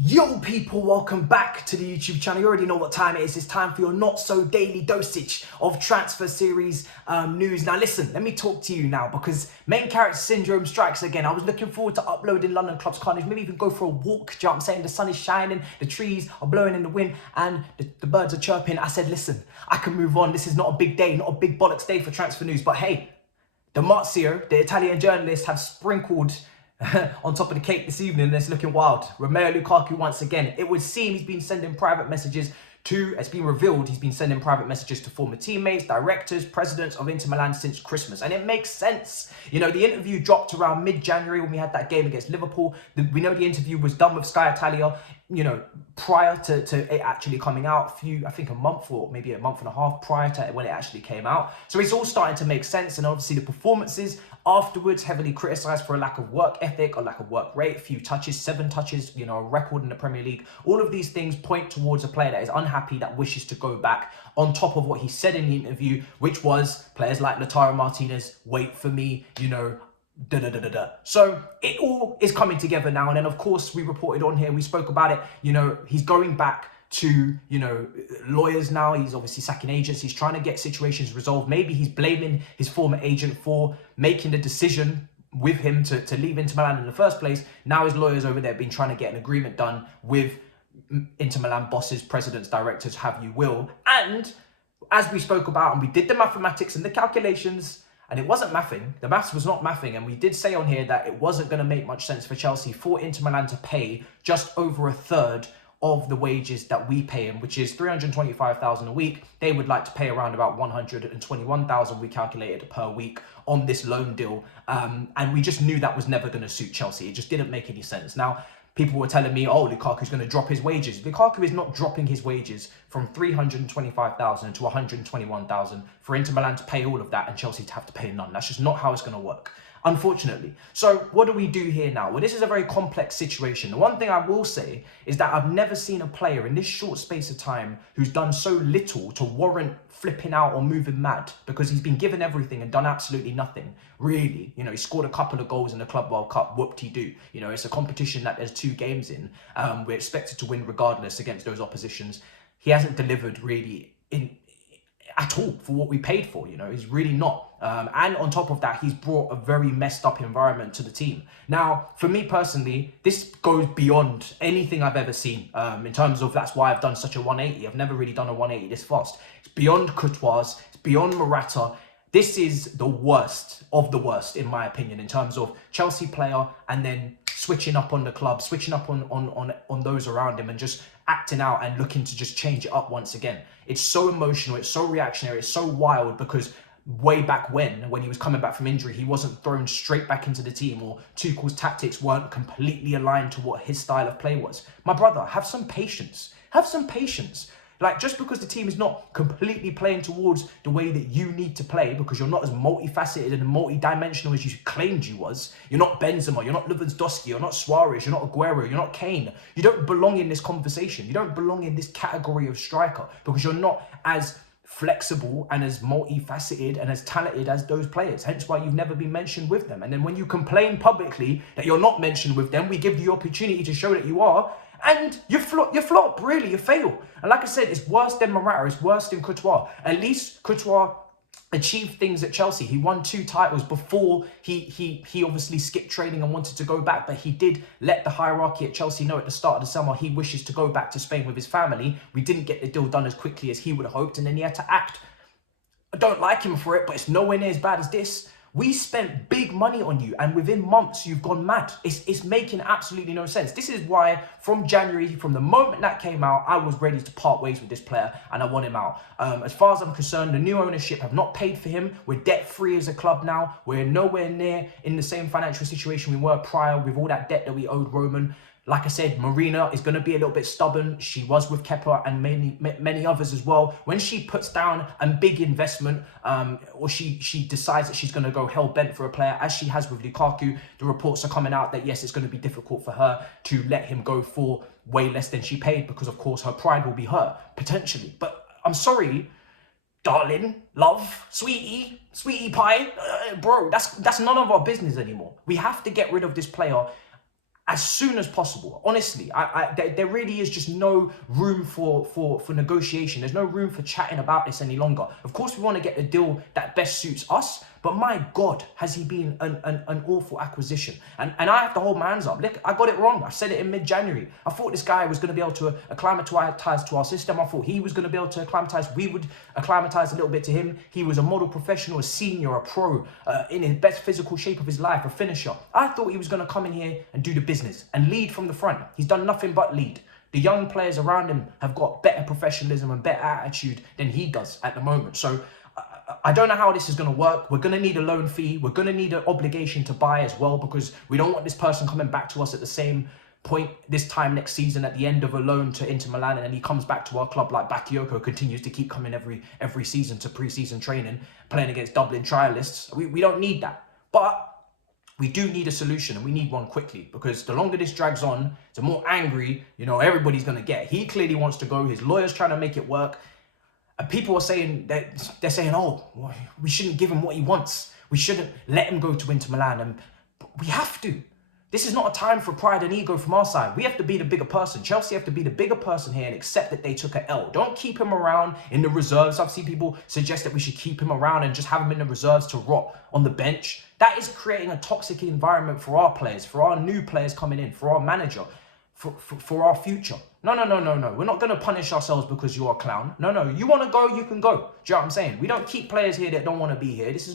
Yo people, welcome back to the YouTube channel. You already know what time it is. It's time for your not so daily dosage of transfer series news. Now listen, let me talk to you now because main character syndrome strikes again. I was looking forward to uploading London Clubs Carnage, maybe even go for a walk. Do you know what I'm saying? The sun is shining, the trees are blowing in the wind and the birds are chirping. I said, listen, I can move on. This is not a big day, not a big bollocks day for transfer news. But hey, the Marzio, the Italian journalists, have sprinkled on top of the cake this evening, and it's looking wild. Romeo Lukaku once again. It would seem he's been sending private messages to, it's been revealed, he's been sending private messages to former teammates, directors, presidents of Inter Milan since Christmas. And it makes sense. You know, the interview dropped around mid-January when we had that game against Liverpool. We know the interview was done with Sky Italia, you know, prior to it actually coming out, I think a month or maybe a month and a half prior to when it actually came out. So it's all starting to make sense. And obviously the performances afterwards heavily criticised for a lack of work ethic or lack of work rate, few touches, 7 touches, you know, a record in the Premier League. All of these things point towards a player that is unhappy, that wishes to go back, on top of what he said in the interview, which was players like Lautaro Martinez, wait for me, you know, So it all is coming together now. And then of course we reported on here, we spoke about it, you know, he's going back to, you know, lawyers now. He's obviously sacking agents. He's trying to get situations resolved. Maybe he's blaming his former agent for making the decision with him to leave Inter Milan in the first place. Now his lawyers over there have been trying to get an agreement done with Inter Milan bosses, presidents, directors, have you will. And as we spoke about, and we did the mathematics and the calculations, and it wasn't mathing, the maths was not mathing, and we did say on here that it wasn't going to make much sense for Chelsea, for Inter Milan to pay just over a third of the wages that we pay him, which is 325,000 a week. They would like to pay around about 121,000 we calculated per week on this loan deal. And we just knew that was never going to suit Chelsea. It just didn't make any sense. Now, people were telling me, oh, Lukaku's going to drop his wages. Lukaku is not dropping his wages from 325,000 to 121,000 for Inter Milan to pay all of that and Chelsea to have to pay none. That's just not how it's going to work, unfortunately. So what do we do here now? Well, this is a very complex situation. The one thing I will say is that I've never seen a player in this short space of time who's done so little to warrant flipping out or moving mad, because he's been given everything and done absolutely nothing, really. You know, he scored a couple of goals in the Club World Cup, whoop-de-doo. You know, it's a competition that there's 2 games in. We're expected to win regardless against those oppositions. He hasn't delivered really at all for what we paid for, you know. He's really not. And on top of that, he's brought a very messed up environment to the team. Now, for me personally, this goes beyond anything I've ever seen, in terms of, that's why I've done such a 180. I've never really done a 180 this fast. It's beyond Courtois, it's beyond Morata. This is the worst of the worst, in my opinion, in terms of Chelsea player and then switching up on the club, switching up on those around him and just acting out and looking to just change it up once again. It's so emotional, it's so reactionary, it's so wild, because way back when he was coming back from injury, he wasn't thrown straight back into the team, or Tuchel's tactics weren't completely aligned to what his style of play was. My brother, have some patience. Have some patience. Like, just because the team is not completely playing towards the way that you need to play, because you're not as multifaceted and multi-dimensional as you claimed you was. You're not Benzema, you're not Lewandowski, you're not Suarez, you're not Aguero, you're not Kane. You don't belong in this conversation. You don't belong in this category of striker, because you're not as flexible and as multifaceted and as talented as those players. Hence why you've never been mentioned with them. And then when you complain publicly that you're not mentioned with them, we give you the opportunity to show that you are. And you flop, really, you fail. And like I said, it's worse than Morata, it's worse than Courtois. At least Courtois achieved things at Chelsea. He won 2 titles before he obviously skipped training and wanted to go back, but he did let the hierarchy at Chelsea know at the start of the summer he wishes to go back to Spain with his family. We didn't get the deal done as quickly as he would have hoped, and then he had to act. I don't like him for it, but it's nowhere near as bad as this. We spent big money on you, and within months, you've gone mad. It's making absolutely no sense. This is why, from January, from the moment that came out, I was ready to part ways with this player, and I want him out. As far as I'm concerned, the new ownership have not paid for him. We're debt-free as a club now. We're nowhere near in the same financial situation we were prior, with all that debt that we owed Roman. Like I said, Marina is going to be a little bit stubborn. She was with Kepa and many others as well. When she puts down a big investment, or she decides that she's going to go hell-bent for a player, as she has with Lukaku, the reports are coming out that, yes, it's going to be difficult for her to let him go for way less than she paid, because, of course, her pride will be hurt, potentially. But I'm sorry, darling, love, sweetie pie, bro, that's none of our business anymore. We have to get rid of this player as soon as possible. Honestly, there really is just no room for negotiation. There's no room for chatting about this any longer. Of course, we want to get the deal that best suits us, but my God, has he been an awful acquisition. And I have to hold my hands up. Look, I got it wrong. I said it in mid-January. I thought this guy was going to be able to acclimatize to our system. I thought he was going to be able to acclimatize. We would acclimatize a little bit to him. He was a model professional, a senior, a pro, in his best physical shape of his life, a finisher. I thought he was going to come in here and do the business and lead from the front. He's done nothing but lead. The young players around him have got better professionalism and better attitude than he does at the moment. So I don't know how this is going to work. We're going to need a loan fee. We're going to need an obligation to buy as well, because we don't want this person coming back to us at the same point this time next season at the end of a loan to Inter Milan, and then he comes back to our club like Bakayoko continues to keep coming every season to pre-season training, playing against Dublin trialists. We don't need that. But we do need a solution, and we need one quickly, because the longer this drags on, the more angry, everybody's going to get. He clearly wants to go. His lawyer's trying to make it work. And people are saying that they're saying, oh, we shouldn't give him what he wants. We shouldn't let him go to Inter Milan. And we have to. This is not a time for pride and ego from our side. We have to be the bigger person. Chelsea have to be the bigger person here and accept that they took an L. Don't keep him around in the reserves. I've seen people suggest that we should keep him around and just have him in the reserves to rot on the bench. That is creating a toxic environment for our players, for our new players coming in, for our manager, for our future. No. We're not going to punish ourselves because you're a clown. No. You want to go, you can go. Do you know what I'm saying? We don't keep players here that don't want to be here. This is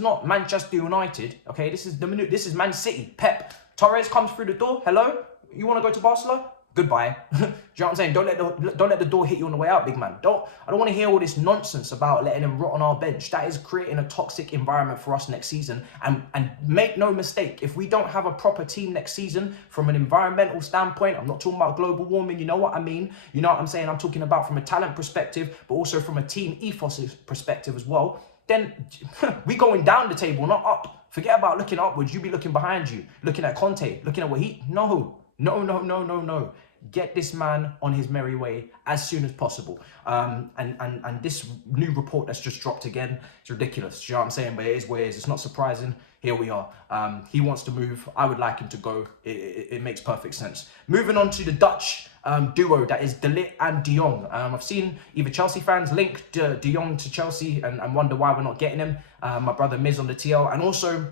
not Manchester United. Okay, this is Man City. Pep. Torres comes through the door. Hello? You want to go to Barcelona? Goodbye. Do you know what I'm saying? Don't let the door hit you on the way out, big man. I don't want to hear all this nonsense about letting him rot on our bench. That is creating a toxic environment for us next season. And make no mistake, if we don't have a proper team next season from an environmental standpoint, I'm not talking about global warming, you know what I mean? You know what I'm saying? I'm talking about from a talent perspective, but also from a team ethos perspective as well. Then we going down the table, not up. Forget about looking upwards. You be looking behind you, looking at Conte, looking at what he... No. Get this man on his merry way as soon as possible. And this new report that's just dropped again, it's ridiculous. Do you know what I'm saying? But it is what it is. It's not surprising. Here we are. He wants to move. I would like him to go. It makes perfect sense. Moving on to the Dutch duo that is De Ligt and De Jong. I've seen either Chelsea fans link De Jong to Chelsea and wonder why we're not getting him. My brother Miz on the TL, and also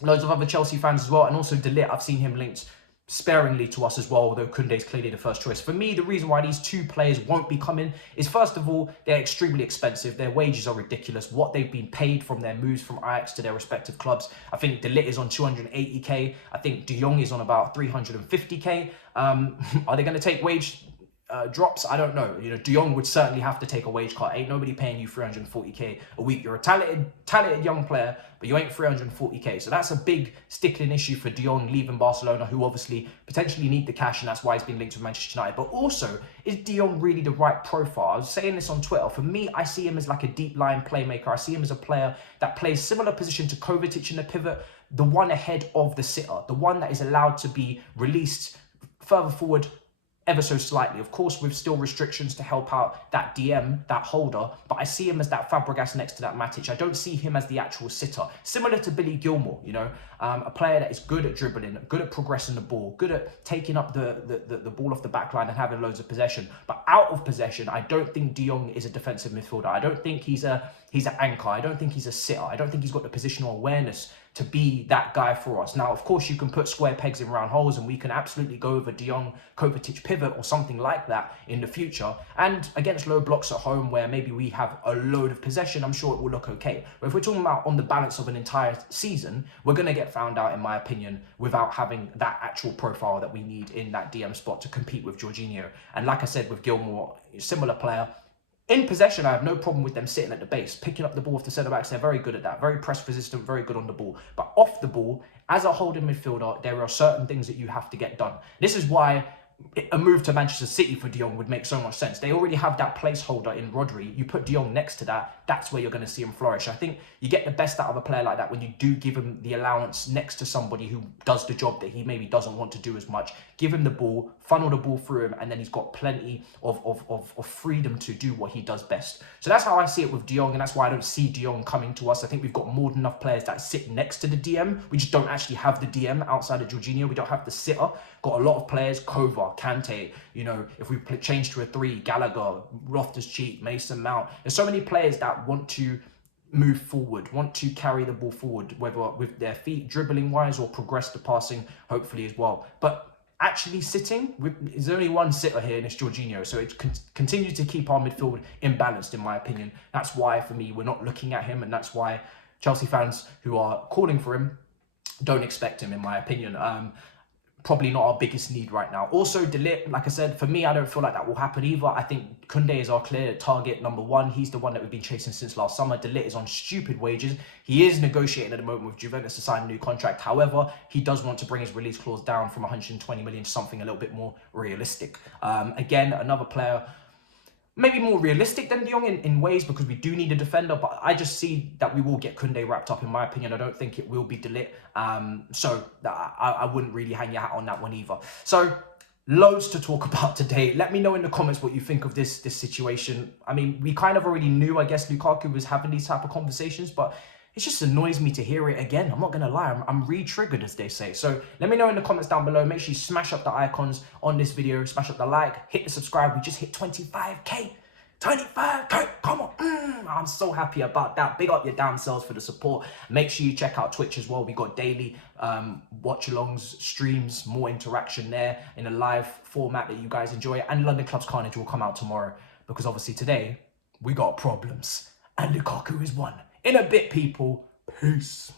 loads of other Chelsea fans as well. And also De Ligt, I've seen him linked sparingly to us as well, although Koundé's clearly the first choice. For me, the reason why these two players won't be coming is, first of all, they're extremely expensive. Their wages are ridiculous. What they've been paid from their moves from Ajax to their respective clubs. I think De Ligt is on 280k. I think De Jong is on about 350k. Are they going to take wage drops? I don't know. De Jong would certainly have to take a wage cut. Ain't nobody paying you 340k a week. You're a talented young player, but you ain't 340k. So that's a big stickling issue for De Jong leaving Barcelona, who obviously potentially need the cash, and that's why he's been linked with Manchester United. But also, is De Jong really the right profile? I was saying this on Twitter. For me, I see him as like a deep line playmaker. I see him as a player that plays similar position to Kovacic in the pivot, the one ahead of the sitter, the one that is allowed to be released further forward ever so slightly, of course, with still restrictions to help out that DM, that holder, but I see him as that Fabregas next to that Matic. I don't see him as the actual sitter, similar to Billy Gilmour, a player that is good at dribbling, good at progressing the ball, good at taking up the ball off the back line and having loads of possession. But out of possession, I don't think De Jong is a defensive midfielder. I don't think he's an anchor. I don't think he's a sitter. I don't think he's got the positional awareness to be that guy for us. Now, of course, you can put square pegs in round holes, and we can absolutely go over De Jong, Kovacic pivot or something like that in the future. And against low blocks at home, where maybe we have a load of possession, I'm sure it will look okay. But if we're talking about on the balance of an entire season, we're going to get found out, in my opinion, without having that actual profile that we need in that DM spot to compete with Jorginho. And like I said, with Gilmour, similar player. In possession, I have no problem with them sitting at the base, picking up the ball off the centre-backs. They're very good at that, very press-resistant, very good on the ball. But off the ball, as a holding midfielder, there are certain things that you have to get done. This is why a move to Manchester City for De Jong would make so much sense. They already have that placeholder in Rodri. You put De Jong next to that, that's where you're going to see him flourish. I think you get the best out of a player like that when you do give him the allowance next to somebody who does the job that he maybe doesn't want to do as much. Give him the ball, funnel the ball through him, and then he's got plenty of freedom to do what he does best. So that's how I see it with De Jong, and that's why I don't see De Jong coming to us. I think we've got more than enough players that sit next to the DM. We just don't actually have the DM outside of Jorginho. We don't have the sitter. Got a lot of players, Kova, Kante, you know, if we change to a 3, Gallagher, Loftus-Cheek, Mason Mount. There's so many players that want to move forward, want to carry the ball forward, whether with their feet, dribbling wise, or progress the passing, hopefully as well. But actually sitting, there's only one sitter here, and it's Jorginho. So it continues to keep our midfield imbalanced, in my opinion. That's why, for me, we're not looking at him, and that's why Chelsea fans who are calling for him don't expect him, in my opinion. Probably not our biggest need right now. Also, De Ligt, like I said, for me, I don't feel like that will happen either. I think Koundé is our clear target number 1. He's the one that we've been chasing since last summer. De Ligt is on stupid wages. He is negotiating at the moment with Juventus to sign a new contract. However, he does want to bring his release clause down from 120 million to something a little bit more realistic. Again, another player maybe more realistic than De Jong in ways, because we do need a defender, but I just see that we will get Koundé wrapped up, in my opinion. I don't think it will be De Ligt. So I wouldn't really hang your hat on that one either. So loads to talk about today. Let me know in the comments what you think of this situation. I mean, we kind of already knew, I guess, Lukaku was having these type of conversations, but it just annoys me to hear it again. I'm not going to lie. I'm re-triggered, as they say. So let me know in the comments down below. Make sure you smash up the icons on this video. Smash up the like. Hit the subscribe. We just hit 25k. 25k. Come on. I'm so happy about that. Big up your damn selves for the support. Make sure you check out Twitch as well. We got daily watch-alongs, streams, more interaction there in a live format that you guys enjoy. And London Club's Carnage will come out tomorrow, because obviously today we got problems. And Lukaku is one. In a bit, people. Peace.